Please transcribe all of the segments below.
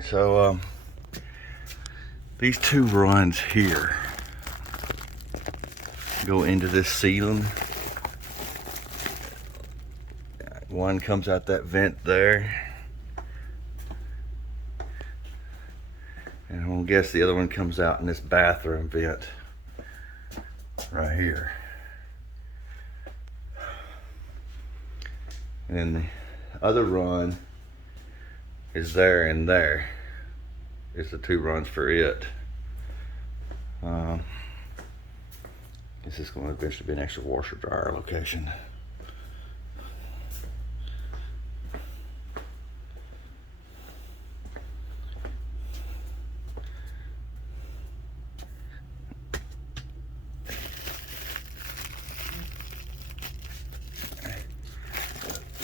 right, so these two runs here go into this ceiling. One comes out that vent there, and I'm gonna guess the other one comes out in this bathroom vent right here. And the other run is there and there. It's the two runs for it. This is going to eventually be an extra washer dryer location.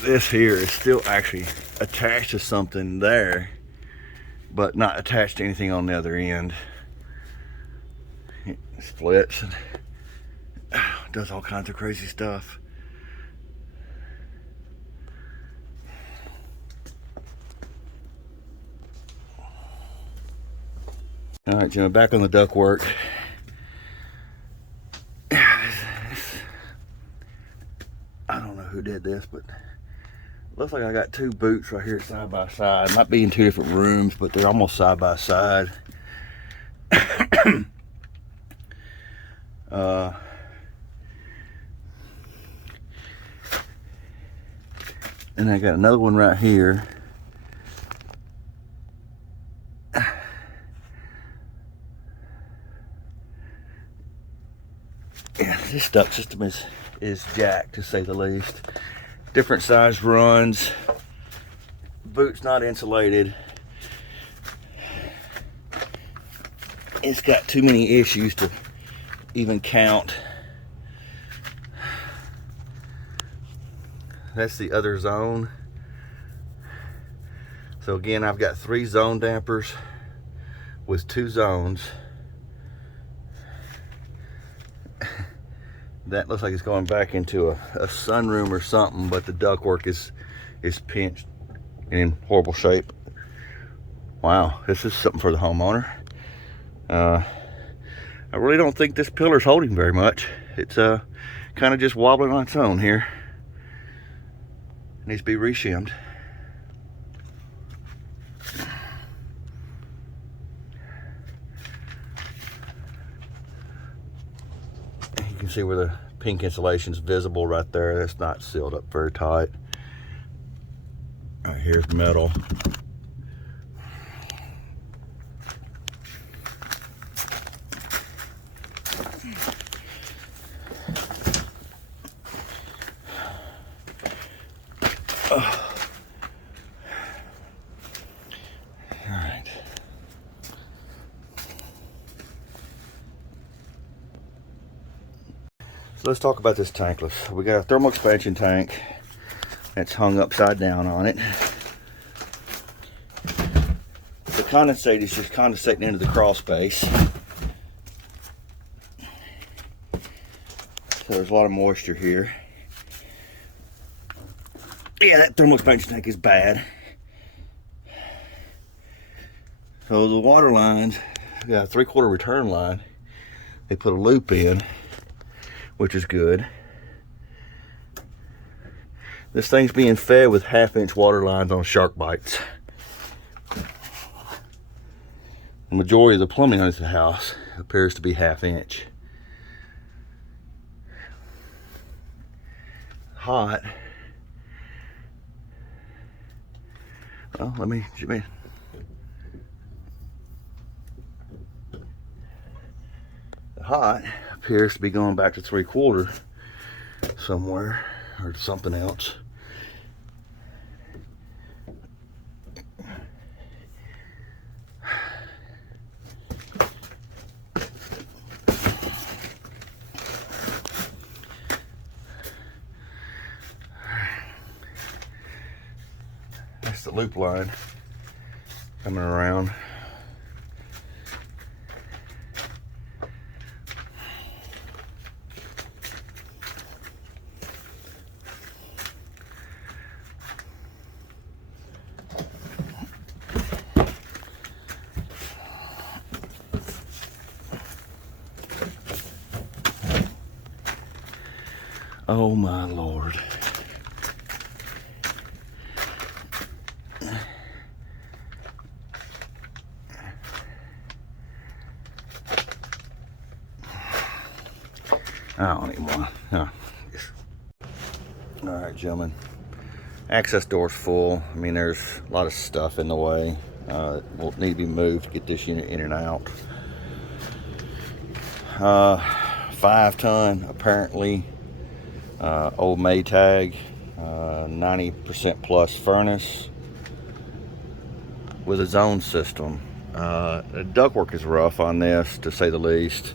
This here is still actually attached to something there, but not attached to anything on the other end. It splits and does all kinds of crazy stuff. All right, Jimmy, back on the ductwork. I don't know who did this, but looks like I got two boots right here side by side. Might be in two different rooms, but they're almost side by side. And I got another one right here. Yeah, this duct system is jacked, to say the least. Different size runs, boots not insulated. It's got too many issues to even count. That's the other zone. So again, I've got 3 zone dampers with 2 zones. That looks like it's going back into a sunroom or something, but the ductwork is pinched and in horrible shape. Wow, this is something for the homeowner. I really don't think this pillar's holding very much. It's kind of just wobbling on its own here. It needs to be reshimmed. You can see where the pink insulation is visible right there. That's not sealed up very tight. Right here's metal. Let's talk about this tankless. We got a thermal expansion tank that's hung upside down on it. The condensate is just condensating into the crawl space. So there's a lot of moisture here. Yeah, that thermal expansion tank is bad. So the water lines, we got a 3/4 return line. They put a loop in, which is good. This thing's being fed with 1/2-inch water lines on shark bites. The majority of the plumbing on this house appears to be 1/2-inch. Hot. Well, let me. The hot appears to be going back to 3/4 somewhere, or something else. That's the loop line coming around. Oh my Lord. I don't even want to. All right, gentlemen. Access door's full. I mean, there's a lot of stuff in the way. It will need to be moved to get this unit in and out. 5-ton, apparently. Old Maytag. 90% plus furnace with a zone system. The ductwork is rough on this, to say the least.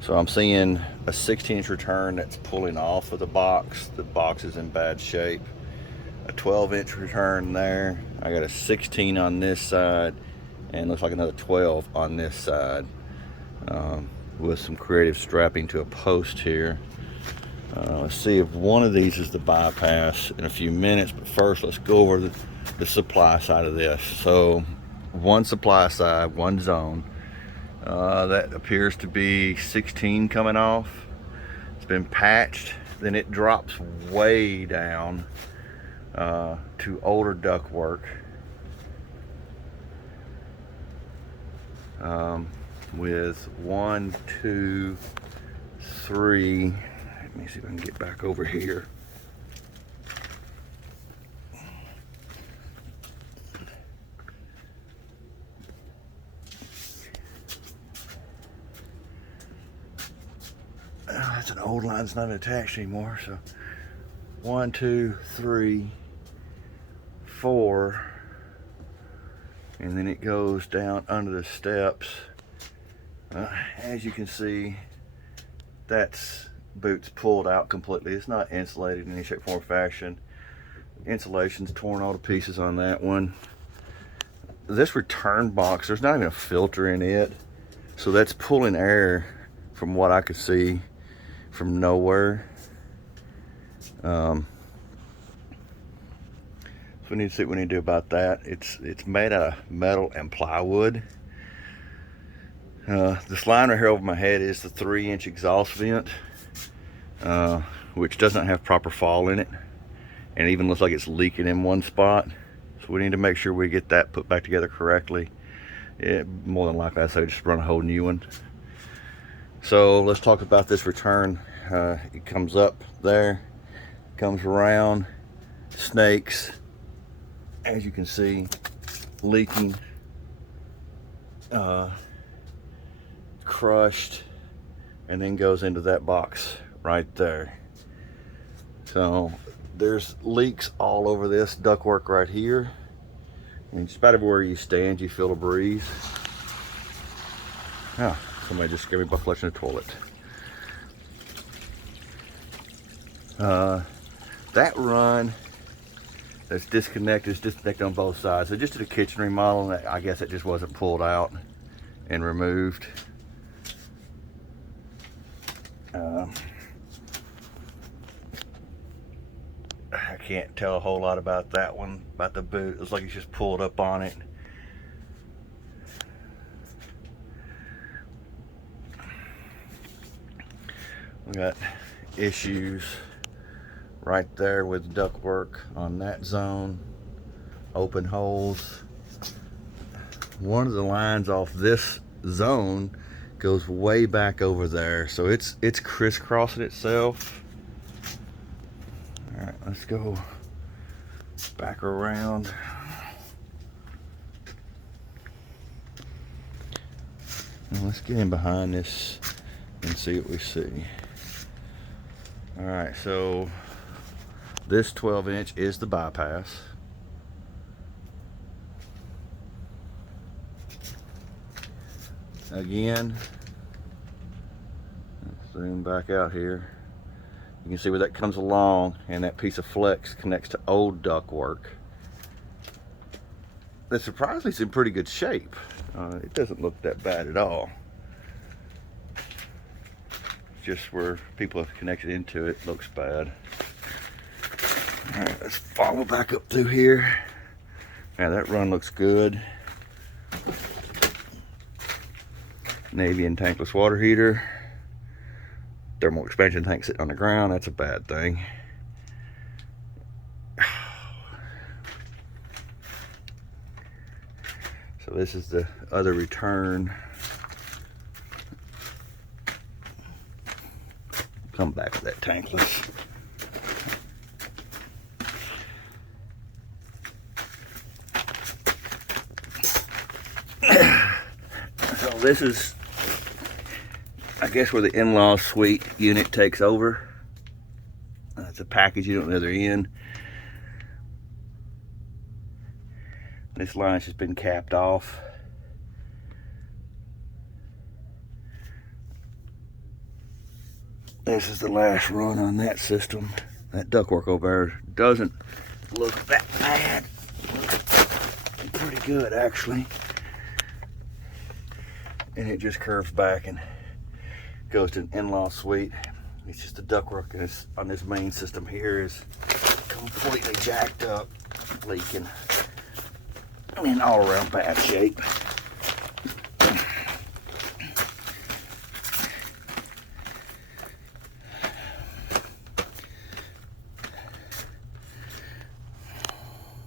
So I'm seeing a 16-inch return that's pulling off of the box. The box is in bad shape. A 12-inch return there. I got a 16 on this side, and looks like another 12 on this side, with some creative strapping to a post here. Let's see if one of these is the bypass in a few minutes, but first let's go over the supply side of this. So one supply side, one zone. That appears to be 16 coming off. It's been patched. Then it drops way down to older ductwork. With 1, 2, 3. Let me see if I can get back over here. That's an old line that's not attached anymore. So 1, 2, 3, 4, and then it goes down under the steps. As you can see, that's boots pulled out completely. It's not insulated in any shape, form, or fashion. Insulation's torn all to pieces on that one. This return box, there's not even a filter in it, so that's pulling air, from what I could see, from nowhere. So we need to see what we need to do about that. It's made out of metal and plywood. This line right here over my head is the 3-inch exhaust vent, which doesn't have proper fall in it, and it even looks like it's leaking in one spot. So we need to make sure we get that put back together correctly. More than likely, I say just run a whole new one. So let's talk about this return. It comes up there, comes around, snakes, as you can see, leaking, crushed, and then goes into that box right there. So there's leaks all over this ductwork right here, and just about everywhere you stand you feel a breeze. Somebody just gave me by flushing the toilet. That run that's disconnected is disconnected on both sides. So just did a kitchen remodel, and I guess it just wasn't pulled out and removed. I can't tell a whole lot about that one, about the boot. It looks like it's just pulled up on it. We got issues right there with ductwork on that zone. Open holes. One of the lines off this zone goes way back over there, so it's crisscrossing itself. All right, let's go back around. And let's get in behind this and see what we see. All right, so this 12-inch is the bypass. Again, let's zoom back out here. You can see where that comes along, and that piece of flex connects to old ductwork. That surprisingly is in pretty good shape. It doesn't look that bad at all. Just where people have connected into it looks bad. All right, let's follow back up through here. Now that run looks good. Navy and tankless water heater. thermal expansion tank sitting on the ground. That's a bad thing. So this is the other return. Come back with that tankless. So this is, I guess, where the in-law suite unit takes over. It's a package you don't know they're in. This line's just been capped off. This is the last run on that system. That ductwork over there doesn't look that bad. Pretty good, actually. And it just curves back and goes to an in-law suite. It's just the ductwork on this main system here is completely jacked up, leaking. I mean, all around bad shape.